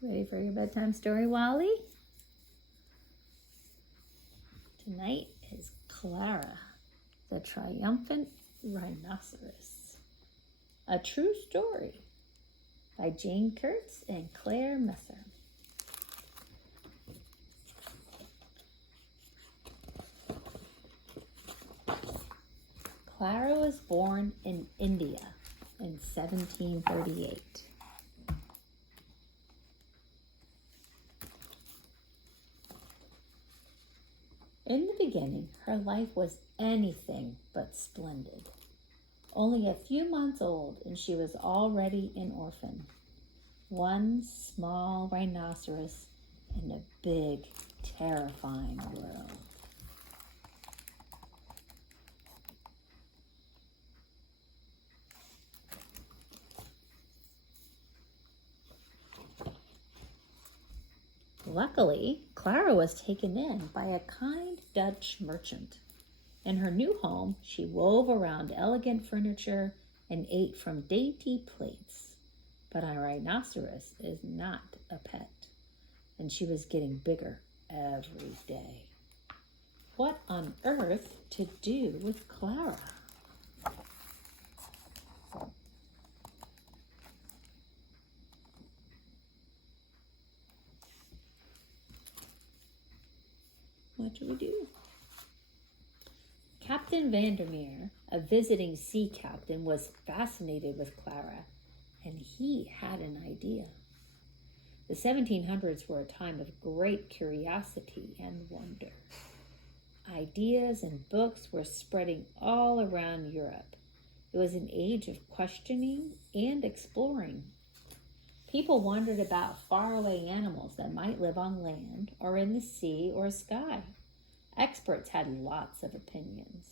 Ready for your bedtime story, Wally? Tonight is Clara, the Triumphant Rhinoceros. A true story by Jane Kurtz and Claire Messer. Clara was born in India in 1738. In the beginning, her life was anything but splendid. Only a few months old, and she was already an orphan. One small rhinoceros in a big, terrifying world. Luckily, Clara was taken in by a kind Dutch merchant. In her new home, she wove around elegant furniture and ate from dainty plates. But a rhinoceros is not a pet, and she was getting bigger every day. What on earth to do with Clara? What do we do? Captain Vandermeer, a visiting sea captain, was fascinated with Clara, and he had an idea. The 1700s were a time of great curiosity and wonder. Ideas and books were spreading all around Europe. It was an age of questioning and exploring. People wondered about faraway animals that might live on land or in the sea or sky. Experts had lots of opinions.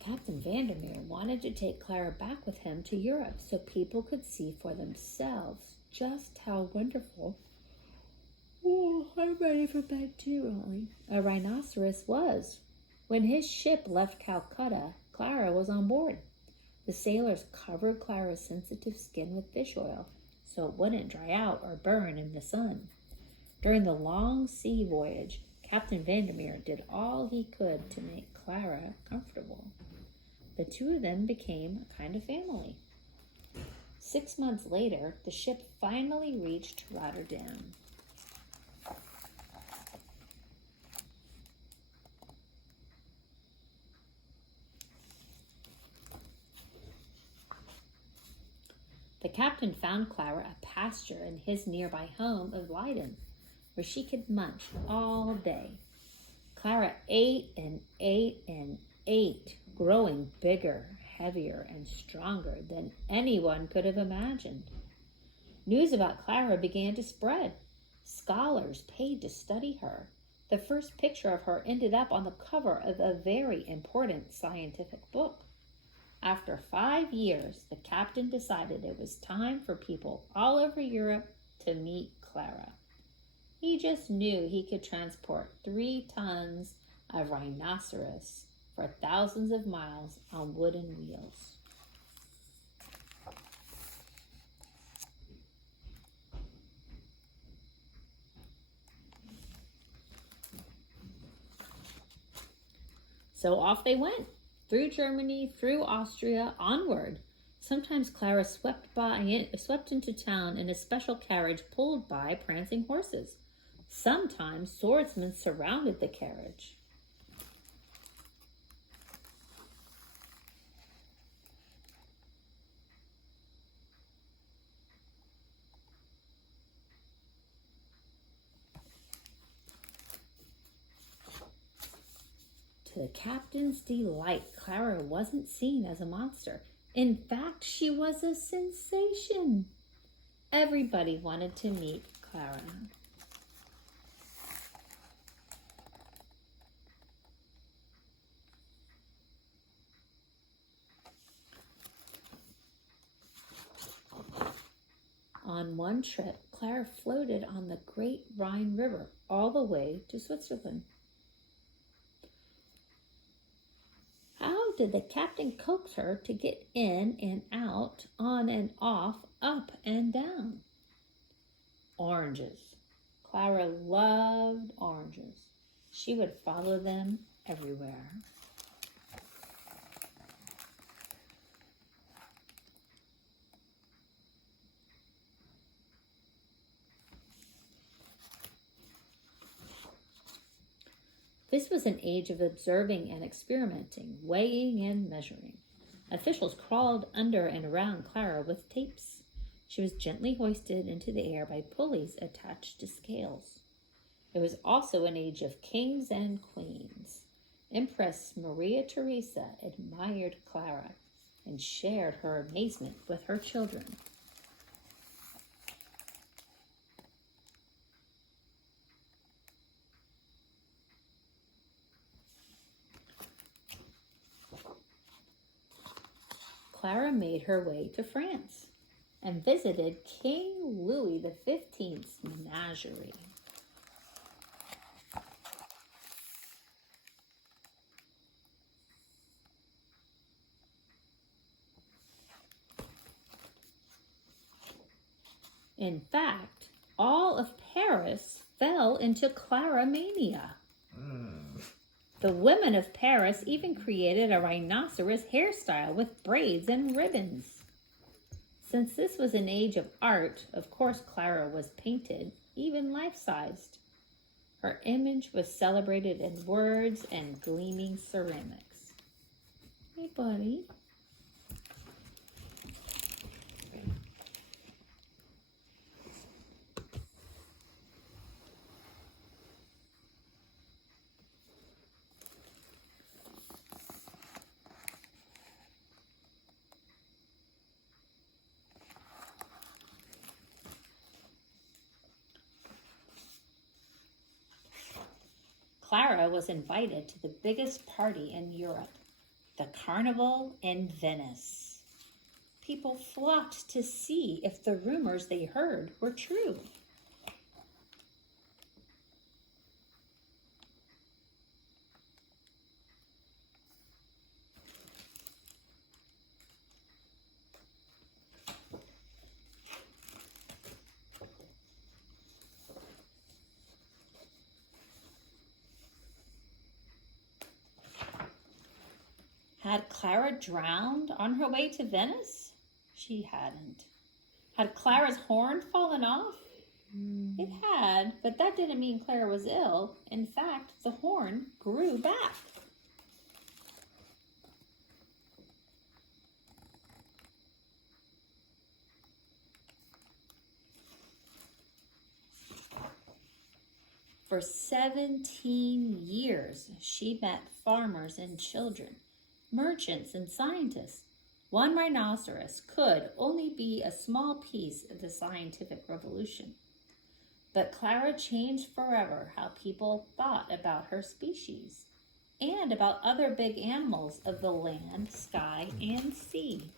Captain Vandermeer wanted to take Clara back with him to Europe so people could see for themselves just how wonderful. Oh, I'm ready for bed too, Wally. A rhinoceros was. When his ship left Calcutta, Clara was on board. The sailors covered Clara's sensitive skin with fish oil so it wouldn't dry out or burn in the sun. During the long sea voyage, Captain Vandermeer did all he could to make Clara comfortable. The two of them became a kind of family. 6 months later, the ship finally reached Rotterdam. The captain found Clara a pasture in his nearby home of Leiden, where she could munch all day. Clara ate and ate and ate, growing bigger, heavier, and stronger than anyone could have imagined. News about Clara began to spread. Scholars paid to study her. The first picture of her ended up on the cover of a very important scientific book. After 5 years, the captain decided it was time for people all over Europe to meet Clara. He just knew he could transport 3 tons of rhinoceros for thousands of miles on wooden wheels. So off they went. Through Germany, through Austria, onward. Sometimes Clara swept into town in a special carriage pulled by prancing horses. Sometimes swordsmen surrounded the carriage. To the captain's delight, Clara wasn't seen as a monster. In fact, she was a sensation. Everybody wanted to meet Clara. On one trip, Clara floated on the Great Rhine River all the way to Switzerland. How did the captain coax her to get in and out, on and off, up and down? Oranges. Clara loved oranges. She would follow them everywhere. This was an age of observing and experimenting, weighing and measuring. Officials crawled under and around Clara with tapes. She was gently hoisted into the air by pulleys attached to scales. It was also an age of kings and queens. Empress Maria Theresa admired Clara and shared her amazement with her children. Clara made her way to France and visited King Louis XV's menagerie. In fact, all of Paris fell into Clara mania. The women of Paris even created a rhinoceros hairstyle with braids and ribbons. Since this was an age of art, of course Clara was painted, even life-sized. Her image was celebrated in words and gleaming ceramics. Hey, buddy. Clara was invited to the biggest party in Europe, the Carnival in Venice. People flocked to see if the rumors they heard were true. Had Clara drowned on her way to Venice? She hadn't. Had Clara's horn fallen off? It had, but that didn't mean Clara was ill. In fact, the horn grew back. For 17 years, she met farmers and children, merchants and scientists. One rhinoceros could only be a small piece of the scientific revolution. But Clara changed forever how people thought about her species and about other big animals of the land, sky, and sea.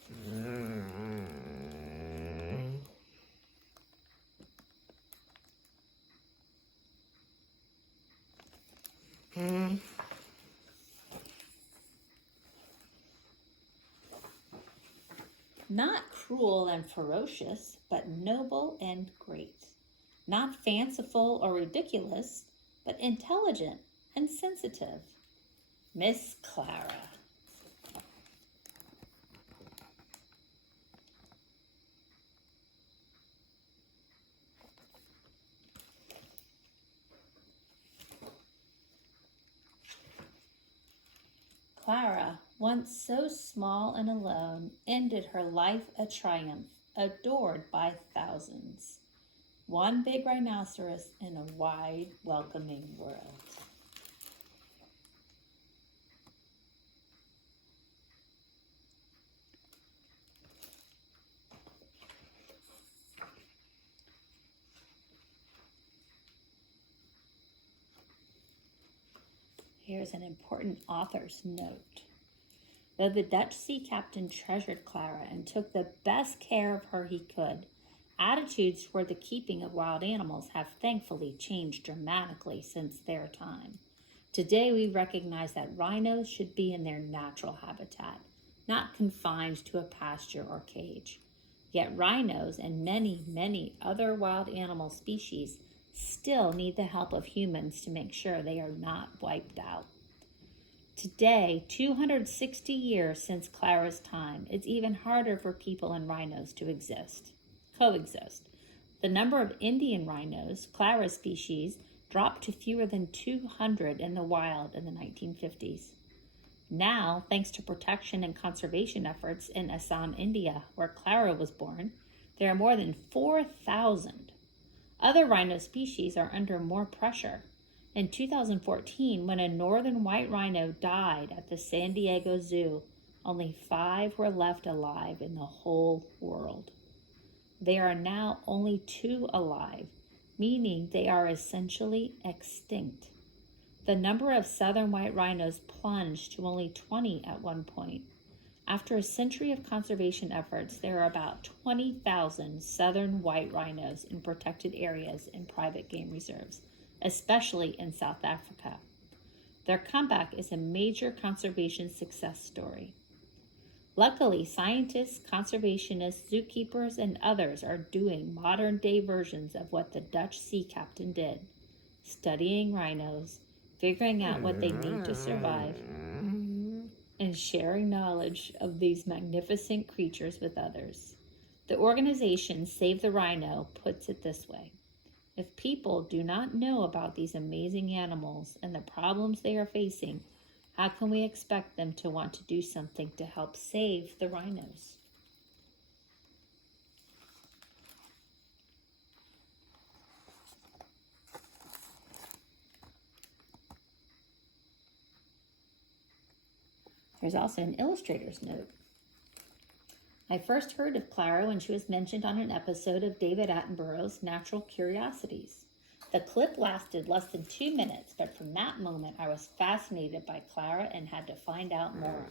Not cruel and ferocious, but noble and great. Not fanciful or ridiculous, but intelligent and sensitive. Miss Clara. Clara, once so small and alone, ended her life a triumph, adored by thousands. One big rhinoceros in a wide, welcoming world. Here's an important author's note. Though the Dutch sea captain treasured Clara and took the best care of her he could, Attitudes toward the keeping of wild animals have thankfully changed dramatically since their time. Today we recognize that rhinos should be in their natural habitat, not confined to a pasture or cage. Yet rhinos and many, many other wild animal species still need the help of humans to make sure they are not wiped out. Today, 260 years since Clara's time, it's even harder for people and rhinos to coexist. The number of Indian rhinos, Clara's species, dropped to fewer than 200 in the wild in the 1950s. Now, thanks to protection and conservation efforts in Assam, India, where Clara was born, there are more than 4,000. Other rhino species are under more pressure. In 2014, when a northern white rhino died at the San Diego Zoo, only 5 were left alive in the whole world. There are now only 2 alive, meaning they are essentially extinct. The number of southern white rhinos plunged to only 20 at one point. After a century of conservation efforts, there are about 20,000 southern white rhinos in protected areas and private game reserves, especially in South Africa. Their comeback is a major conservation success story. Luckily, scientists, conservationists, zookeepers, and others are doing modern-day versions of what the Dutch sea captain did, studying rhinos, figuring out what they need to survive, and sharing knowledge of these magnificent creatures with others. The organization Save the Rhino puts it this way: if people do not know about these amazing animals and the problems they are facing, how can we expect them to want to do something to help save the rhinos? There's also an illustrator's note. I first heard of Clara when she was mentioned on an episode of David Attenborough's Natural Curiosities. The clip lasted less than 2 minutes, but from that moment I was fascinated by Clara and had to find out more.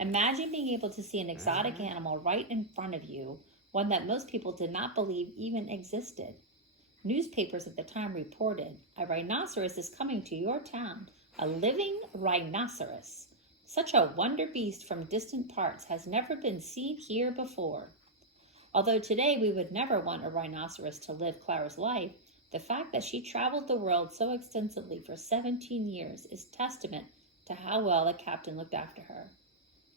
Imagine being able to see an exotic animal right in front of you, one that most people did not believe even existed. Newspapers at the time reported, "A rhinoceros is coming to your town, a living rhinoceros. Such a wonder beast from distant parts has never been seen here before." Although today we would never want a rhinoceros to live Clara's life, the fact that she traveled the world so extensively for 17 years is testament to how well the captain looked after her.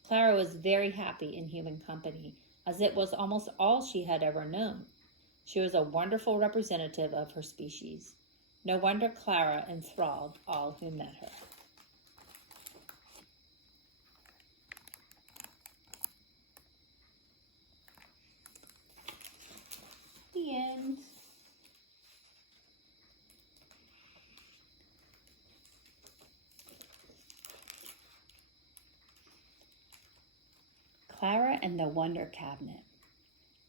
Clara was very happy in human company, as it was almost all she had ever known. She was a wonderful representative of her species. No wonder Clara enthralled all who met her. The end. Clara and the Wonder Cabinet.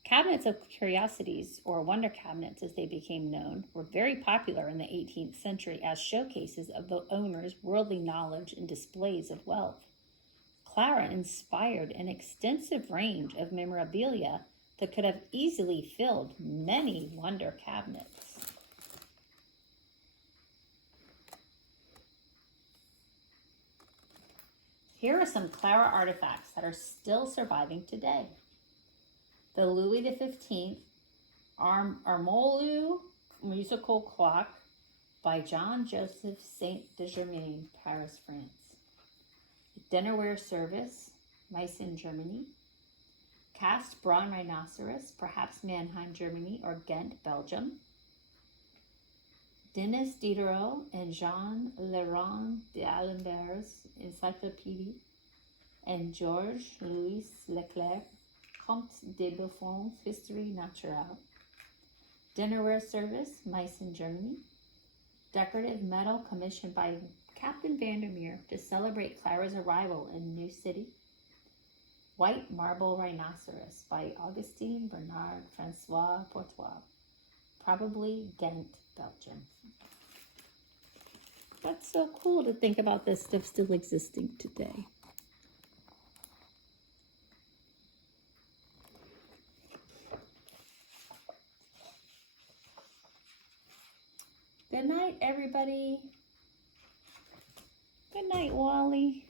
Cabinets of curiosities, or wonder cabinets as they became known, were very popular in the 18th century as showcases of the owner's worldly knowledge and displays of wealth. Clara inspired an extensive range of memorabilia that could have easily filled many wonder cabinets. Here are some Clara artifacts that are still surviving today. The Louis XV Armolu musical clock by Jean-Joseph Saint-Germain, Paris, France. Dinnerware service, Meissen, Germany. Cast bronze rhinoceros, perhaps Mannheim, Germany, or Ghent, Belgium. Denis Diderot and Jean Laurent d'Alembert's Encyclopédie, and Georges Louis Leclerc, Comte de Buffon's History Naturelle. Dinnerware service, Meissen, Germany. Decorative medal commissioned by Captain Vandermeer to celebrate Clara's arrival in New City. White Marble Rhinoceros by Augustin Bernard Francois Portois, probably Ghent, Belgium. That's so cool to think about this stuff still existing today. Good night, everybody. Good night, Wally.